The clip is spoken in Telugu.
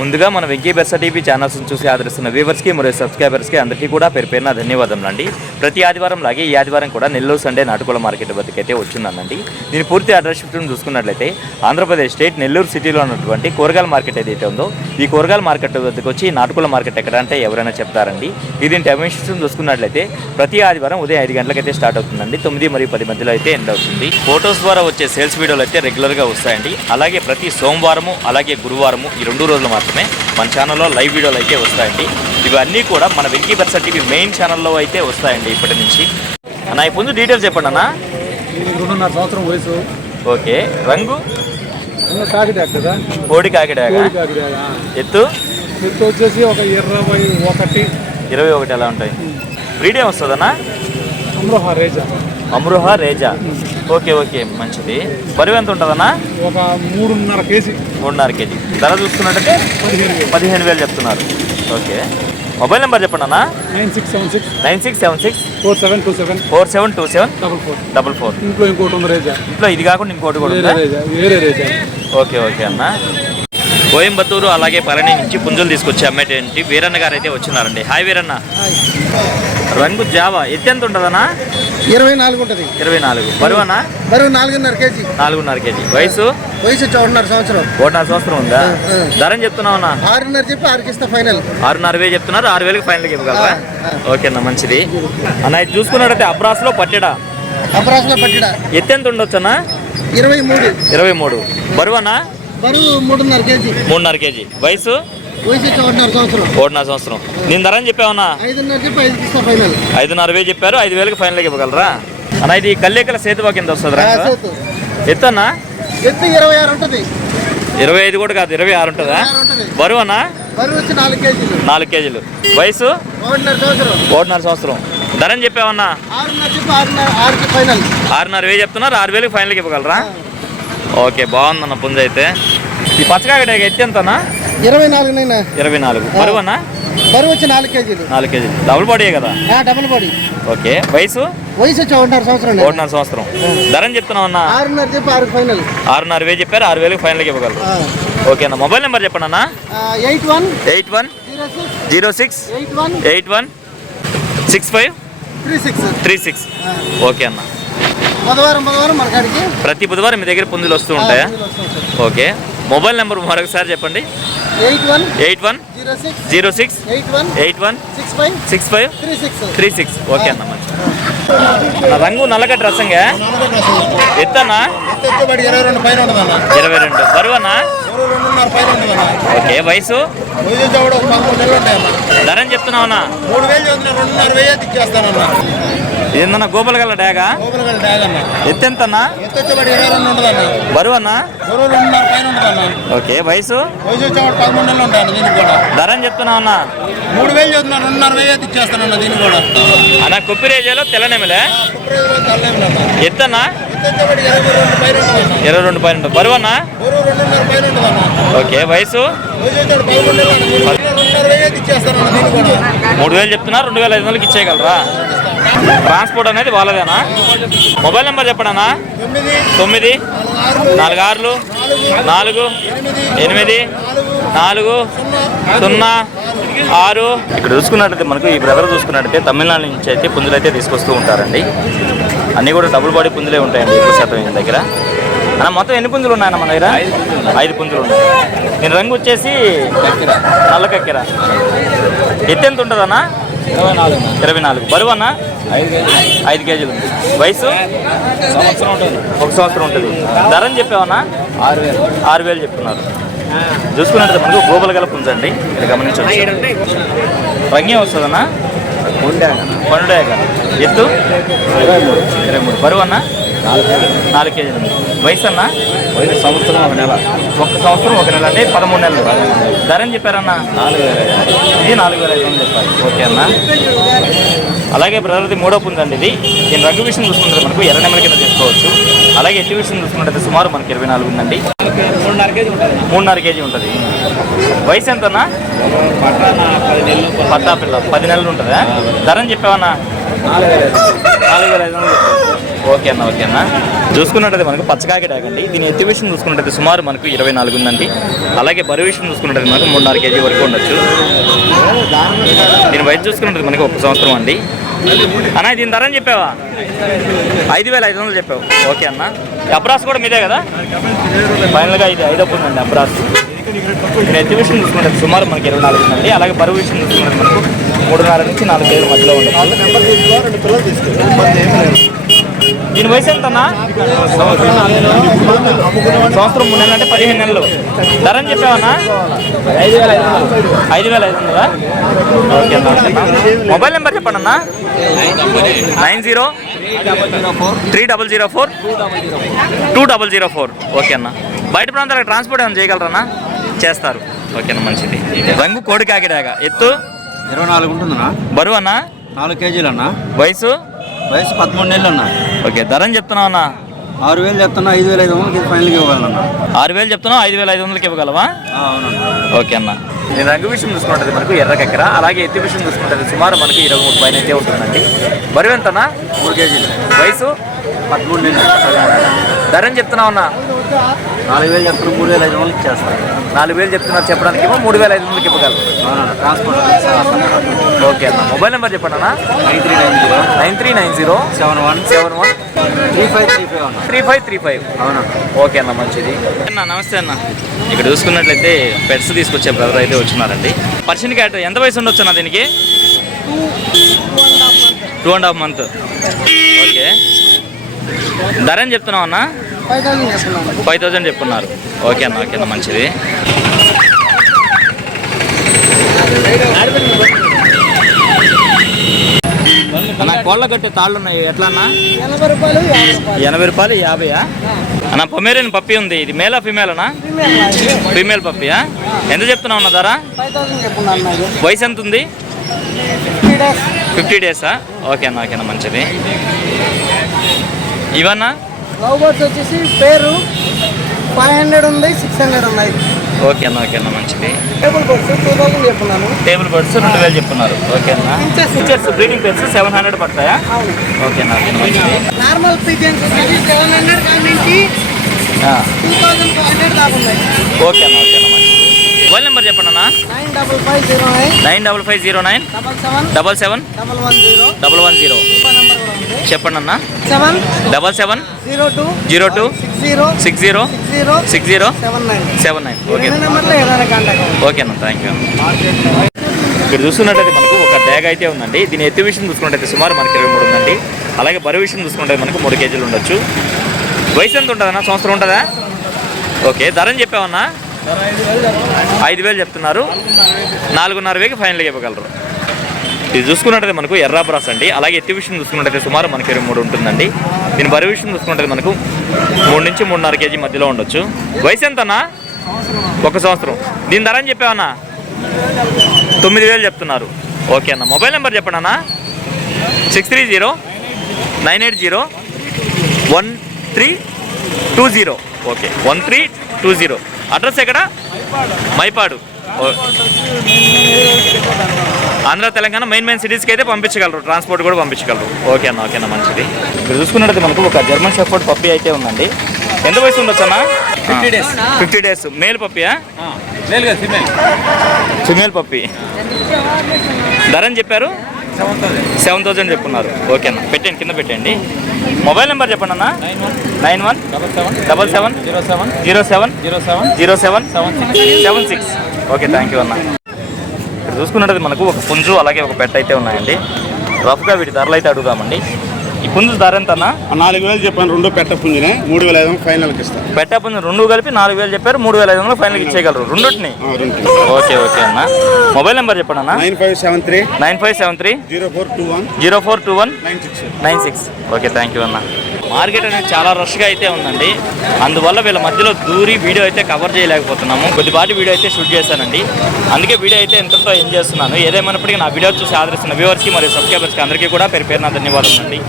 ముందుగా మన వెంకీ బెర్సా టీవీ ఛానల్స్ని చూసి ఆదరిస్తున్న వ్యూవర్స్కి మరియు సబ్స్క్రైబర్స్కి అందరికీ కూడా పేరున ధన్యవాదాలు అండి. ప్రతి ఆదివారం లాగే ఈ ఆదివారం కూడా నెల్లూరు సండే నాటుకోళ్ల మార్కెట్ వద్దకైతే వచ్చిందండి. దీని పూర్తి అడ్రస్ చూసుకున్నట్లయితే ఆంధ్రప్రదేశ్ స్టేట్ నెల్లూరు సిటీలో ఉన్నటువంటి కూరగాయల మార్కెట్ ఏదైతే ఉందో ఈ కూరగాయల మార్కెట్ వద్దకు వచ్చి నాటుకోళ్ల మార్కెట్ ఎక్కడ అంటే ఎవరైనా చెప్తారండి. దీని టైమింగ్స్ చూసుకున్నట్లయితే ప్రతి ఆదివారం ఉదయం 5 గంటలకైతే స్టార్ట్ అవుతుందండి. 9 మరియు 10 మధ్యలో అయితే ఎండ్ అవుతుంది. ఫోటోస్ ద్వారా వచ్చే సేల్స్ వీడియోలు అయితే రెగ్యులర్గా వస్తాయండి. అలాగే ప్రతి సోమవారము అలాగే గురువారము ఈ 2 రోజులు మాత్రమే మన ఛానల్లో లైవ్ వీడియోలు అయితే వస్తాయండి. ఇవన్నీ కూడా మన వెంకీ బెర్సా టీవీ మెయిన్ ఛానల్లో అయితే వస్తాయండి ఇప్పటి నుంచి. అన్న ఈ ముందు డీటెయిల్స్ చెప్పండి అన్న. 2.5 సంవత్సరం వయసు. ఓకే. రంగు కాకిడాక, కోడి కాకిడాక. ఎత్తు వచ్చేసి ఒక 21 ఎలా ఉంటాయి. బ్రీడ్ ఏం వస్తుందన్న? అమ్రోహా రేజా. ఓకే ఓకే మంచిది. బరువు ఎంత ఉంటుందన్నా? ఒక 3.5 కేజీ. 3.5 కేజీ. ధర చూసుకున్నట్టయితే 15,000 చెప్తున్నారు. ఓకే. మొబైల్ నెంబర్ చెప్పండి అన్న. 9676 4727 44. ఇంట్లో ఇంకోటి ఉంది రేజా. ఇంట్లో ఇది కాకుండా ఇంకోటి కూడా ఉందా? ఓకే ఓకే అన్న. కోయంబత్తూరు అలాగే పళని నుంచి పుంజులు తీసుకొచ్చి అమ్మేటువంటి వీరన్న గారు అయితే వచ్చినారండి. హాయ్ వీరన్న. రంగు జావా. ఎత్తు ఎంత ఉంటుందన్నా? 24 ఉంటుంది. 24. బరువు అన్న? బరువు 4.5 కేజీ. 4.5 కేజీ. వయసు 1.5 సంవత్సరం. 1.5 సంవత్సరం ఉందా? ధర చెప్తున్నావు అన్న? 6.5 చెప్పి 6కి ఇస్తా ఫైనల్. 6.5 చెప్తున్నారు. 6,000కి ఫైనల్కి ఇవ్వగలరా? ఓకే అన్న మంచిది అన్న. ఇది చూసుకున్నట్టయితే అబ్రాస్లో పట్టెడా. ఎత్తు ఎంత ఉండొచ్చు అన్న? 23. బరువు అన్న? బరువు 3.5 కేజీ. 3.5 కేజీ. వయసు 1.5 సంవత్సరం. నేను ధర అని చెప్పావన్నా? 5.5 చెప్పారు. 5,000కి ఫైనల్కి ఇవ్వగలరా అన్న? ఇది కల్లేకల సేతువా కింద వస్తుంది. ఎత్తు అన్న? ఎత్తు 26 ఉంటుంది. 25 కూడా కాదు, 26 ఉంటుందా? బరువు అన్న? బరువు వచ్చి 4 కేజీలు. వయసు 1.5 సంవత్సరం. ధర అని చెప్పావన్నా? 6.5 చెప్తున్నారు. 6,000కి ఫైనల్కి ఇవ్వగలరా? ఓకే బాగుందన్న పుంజ అయితే. ఈ పచ్చకాయ ఎత్తి ఎంతనా? 24. బరువు అన్న? బరువు వచ్చి 4 కేజీలు. డబుల్ బాడీ కదా? Double body. ఓకే. వయసు 1.5 సంవత్సరం. 1.5 సంవత్సరం. ధర అని చెప్తున్నావు అన్న? 6.5 చెప్పి 6కి ఫైనల్. 6.5 చెప్పారు. 6,000కి ఫైనల్కి ఇవ్వగలరు. ఓకే అన్న. మొబైల్ నెంబర్ చెప్పండి అన్న. 81 65 36. ఓకే అన్న. బుధవారం మనకాడికి ప్రతి బుధవారం మీ దగ్గర పుంజులు వస్తూ ఉంటాయా? ఓకే. మొబైల్ నెంబర్ మరొకసారి చెప్పండి. 81 06 81 65 36. ఓకే అన్న మంచి. రంగు నల్లగడ్డ రసంగా. ఎత్తన్నా? 22. బరువు అన్న? ఓకే. వయసు? ధర అని చెప్తున్నావు అన్న? 3,000 ఏందన్నా గోపాలగల్ల డాగా? ఎత్తు ఎంతన్నా? బరువు అన్న? ఓకే. వయసు? ధర అని చెప్తున్నావు అన్న? 3,000 అన్న కొప్పిరేజాలో తెల్లనెమలే. ఎత్తన్నా? 22 పైన. బరువు అన్న? ఓకే. వయసు? 3,000 చెప్తున్నా. 2,500కి ఇచ్చేయగలరా? ట్రాన్స్పోర్ట్ అనేది వాళ్ళదేనా? మొబైల్ నెంబర్ చెప్పండి. 9 46 4 8 4 0 6. ఇక్కడ చూసుకున్నట్లయితే మనకు ఈ బ్రదర్ చూసుకున్నట్టయితే తమిళనాడు నుంచి అయితే పుంజులు అయితే తీసుకొస్తూ ఉంటారండి. అన్నీ కూడా డబుల్ బాడీ పుంజులే ఉంటాయండి ఎక్కువ శాతం ఈయన దగ్గర. అన్న మొత్తం ఎన్ని పుంజులు ఉన్నాయన్న మన దగ్గర? 5 పుంజులు ఉన్నాయి. నేను రంగు వచ్చేసి నల్ల కక్కెర. ఎత్తు ఎంత ఉంటుంది అన్న? 24. బరువు అన్న? 5 కేజీలు. వయసు? 1 సంవత్సరం ఉంటుంది. ధర అని చెప్పావన్నా? 6,000 చెప్తున్నారు. చూసుకున్నట్టు మనకు గోబల గల పుంజండి. ఇక్కడ గమనించవచ్చు. రంగే వస్తుందన్నా? పండుడాక. ఎత్తు? 23. బరువు అన్న? 4 కేజీలు. వయసు అన్న? 1 సంవత్సరం 1 నెల. 1 సంవత్సరం 1 నెల అంటే 13 నెలలు. ధర అని చెప్పారన్నా? 4,000. ఇది 4,500 చెప్పారు. ఓకే అన్న. అలాగే బ్రదర్ది 3వ పుంజండి ఇది. దీని రంగు విషయం చూసుకుంటే మనకు ఎర్ర నెమల కింద చేసుకోవచ్చు. అలాగే ఎత్తి విషయం చూసుకున్నట్టయితే సుమారు మనకి 24 ఉందండి. 3.5 కేజీ ఉంటుంది. వయసు ఎంతన్నా? పట్టా పిల్ల 10 నెలలు ఉంటుందా? ధర అని చెప్పావన్నా? 4,500 చెప్పారు. ఓకే అన్న ఓకే అన్న. చూసుకున్నట్టయితే మనకు పచ్చకాకి డాగ్ అండి. దీని ఎత్తి విషయం చూసుకున్నట్టయితే సుమారు మనకు 24 ఉందండి. అలాగే బరువు విషయం చూసుకున్నట్టయితే మనకు 3.5 కేజీ వరకు ఉండొచ్చు. దీని వయసు చూసుకున్నట్టు మనకి 1 సంవత్సరం అండి. అన్న దీని ధర అని చెప్పావా? 5,500 చెప్పావు. ఓకే అన్న. అబ్రాస్ కూడా మీదే కదా? ఫైనల్గా ఇది 5 ఉందండి అబ్రాస్. దీని ఎత్తి విషయం చూసుకుంటే సుమారు మనకి 24 ఉందండి. అలాగే బరువు విషయం చూసుకుంటే మనకు 3.5 నుంచి 4 కేజీల మధ్యలో ఉండొచ్చు. దీని వయసు ఎంత అన్న? సంవత్సరం 3 నెలలు అంటే 15 నెలలు. ధర అని చెప్పావన్నా? 5,500. ఓకే అన్న. మొబైల్ నెంబర్ చెప్పండి అన్న. 9030042004. ఓకే అన్న. బయట ప్రాంతాలకు ట్రాన్స్పోర్ట్ ఏమైనా చేయగలరన్నా? చేస్తారు. ఓకేనా మంచిది. రంగు కోడి కాకిడాగా. ఎత్తు 24 ఉంటుందన్నా. బరువు అన్న 4 కేజీలు అన్న. వయసు 13 నెలలు అన్న. ఓకే. ధర అని చెప్తున్నావు అన్న? 6,000 చెప్తున్నా. 5,500 ఫైనల్గా ఇవ్వాలన్నా. 6,000 చెప్తున్నావు, 5,500 ఇవ్వగలవా? అవునన్నా. ఓకే అన్న. నేను రంగు విషయం చూసుకుంటుంది మనకు ఎర్ర కక్కర. అలాగే ఎత్తి విషయం చూసుకుంటుంది సుమారు మనకి 23 పైన అయితే ఉంటుందండి. బరువు ఎంతనా? 3 కేజీలు. వయసు 13 నెలలు. ధర అని చెప్తున్నావు అన్న? 4,000 చెప్తున్నా. 3,500 ఇచ్చేస్తాను. 4,000 చెప్తున్నారు చెప్పడానికి 3,500 ఇవ్వగలరు. అవునన్నా. ట్రాన్స్పోర్ట్ ఓకే అన్న. మొబైల్ నెంబర్ చెప్పండి అన్న. 9390 71 3535 అన్న. 3535. అవునా? ఓకే అన్న మంచిది అన్న. నమస్తే అన్న. ఇక్కడ చూసుకున్నట్లయితే పెట్స్ తీసుకొచ్చే బ్రదర్ అయితే వచ్చినారండి. పర్షియన్ క్యాట్ ఎంత వయసు ఉండొచ్చు అన్న దీనికి? 2.5 months. ఓకే. ధర అని చెప్తున్నావు అన్న? 5,000 చెప్తున్నారు. ఓకే అన్న. ఓకే అన్న మంచిది. అన్న కోళ్ళ కట్టే తాళ్ళు ఉన్నాయి ఎట్లా అన్న? 80 రూపాయలు 50. అన్న పొమేరియన్ పప్పి ఉంది. ఇది మేలా ఫీమేల్ అన్నా? ఫీమేల్ పప్పియా? ఎంత చెప్తున్నావు అన్న ధర? వయసు ఎంత ఉంది? 50 days. ఓకే అన్న. ఓకే అన్న మంచిది. ఇవన్నా వచ్చేసి పేరు 500 ఉంది, 600 ఉన్నాయి. ఓకే అన్న. ఓకే అన్న మంచిది. Table birds 2,000 చెప్పున్నాను. టేబుల్ బర్డ్స్ 2,000 చెప్తున్నారు. ఓకే అన్న. ఫీచర్స్ బ్రీడింగ్ పెట్స్ 700 పడతాయా? ఓకే అన్న. ఓకే మంచిది. నార్మల్ పిజన్స్ వచ్చేసి 700 కాడి నుంచి 2,500 దాకా ఉన్నాయి. ఓకే అన్న. ఓకే అన్న మంచిది. మొబైల్ నెంబర్ చెప్పండి అన్న. 95509 95509 77 110 చెప్పండి అన్న. 77 02 02 60 60 79. 79. ఓకే నెంబర్లో ఏదైనా కాంటాక్ట్. ఓకే అన్న. Thank you. ఇక్కడ చూస్తున్నట్టయితే మనకు ఒక డ్యాగ్ అయితే ఉందండి. దీని ఎత్తు విషయం చూసుకున్నట్టయితే సుమారు మనకి 23 ఉందండి. అలాగే బరువు విషయం చూసుకుంటే మనకు 3 కేజీలు ఉండొచ్చు. వయసు ఎంత ఉంటుందన్నా? సంవత్సరం ఉంటుందా? ఓకే. ధర అని చెప్పామన్నా? 5,000 చెప్తున్నారు. 4,500 ఫైనల్గా ఇవ్వగలరు. ఇది చూసుకున్నట్టయితే మనకు ఎర్రా బ్రాస్ అండి. అలాగే ఎత్తి విషయం చూసుకున్నట్టయితే సుమారు మనకి 23 ఉంటుందండి. దీని బరువు విషయం చూసుకున్నట్టయితే మనకు 3 నుంచి 3.5 కేజీ మధ్యలో ఉండొచ్చు. వయసు ఎంతన్నా? 1 సంవత్సరం. దీని ధర అని చెప్పావన్నా? 9,000 చెప్తున్నారు. ఓకే అన్న. మొబైల్ నెంబర్ చెప్పండి అన్న. 630-980-1320. ఓకే 1320. అడ్రస్ ఎక్కడ? మైపాడు. ఆంధ్ర తెలంగాణ మెయిన్ సిటీస్కి అయితే పంపించగలరు. ట్రాన్స్పోర్ట్ కూడా పంపించగలరు. ఓకే అన్న. ఓకే అన్న మంచిది. ఇక్కడ చూసుకున్నట్టయితే మనకు ఒక జర్మన్ షెఫర్డ్ పప్పి అయితే ఉందండి. ఎంత వయసు ఉండొచ్చు అన్న? 50 days. మేల్ పప్పియా? ఫిమేల్ పప్పి. ధర అని చెప్పారు? 7,000 చెప్పున్నారు. ఓకే అన్న. పెట్టండి, కింద పెట్టండి. మొబైల్ నెంబర్ చెప్పండి అన్న. 9177070776. ఓకే థ్యాంక్ యూ అన్న. ఇక్కడ చూసుకున్నట్టు మనకు ఒక పుంజు అలాగే ఒక పెట్ట అయితే ఉన్నాయండి. రఫ్గా వీటి ధరలు అయితే అడుగుదామండి. ఈ పుంజు ధర ఎంత అన్న? 4,000 చెప్పాను. 2 పెట్ట పుంజునే 3,500 ఫైనల్కి ఇస్తాను. పెట్ట పుంజు 2 కలిపి 4,000 చెప్పారు. 3,500 ఫైనల్కి ఇచ్చేయగలరు రెండుని. ఓకే ఓకే అన్న. మొబైల్ నెంబర్ చెప్పండి అన్న. 9573 0421 96. ఓకే థ్యాంక్ యూ అన్న. మార్కెట్ అనేది చాలా రష్గా అయితే ఉందండి. అందువల్ల వీళ్ళ మధ్యలో దూరి వీడియో అయితే కవర్ చేయలేకపోతున్నాము. కొద్దిపాటి వీడియో అయితే షూట్ చేశానండి. అందుకే వీడియో అయితే ఎంతతో ఎంజాయ్ చేస్తున్నాను. ఏదేమైనప్పటికీ నా వీడియో చూసి ఆదరిస్తున్న వ్యూవర్స్కి మరియు సబ్స్క్రైబర్స్కి అందరికీ కూడా పేరు పేరున ధన్యవాదాలు అండి.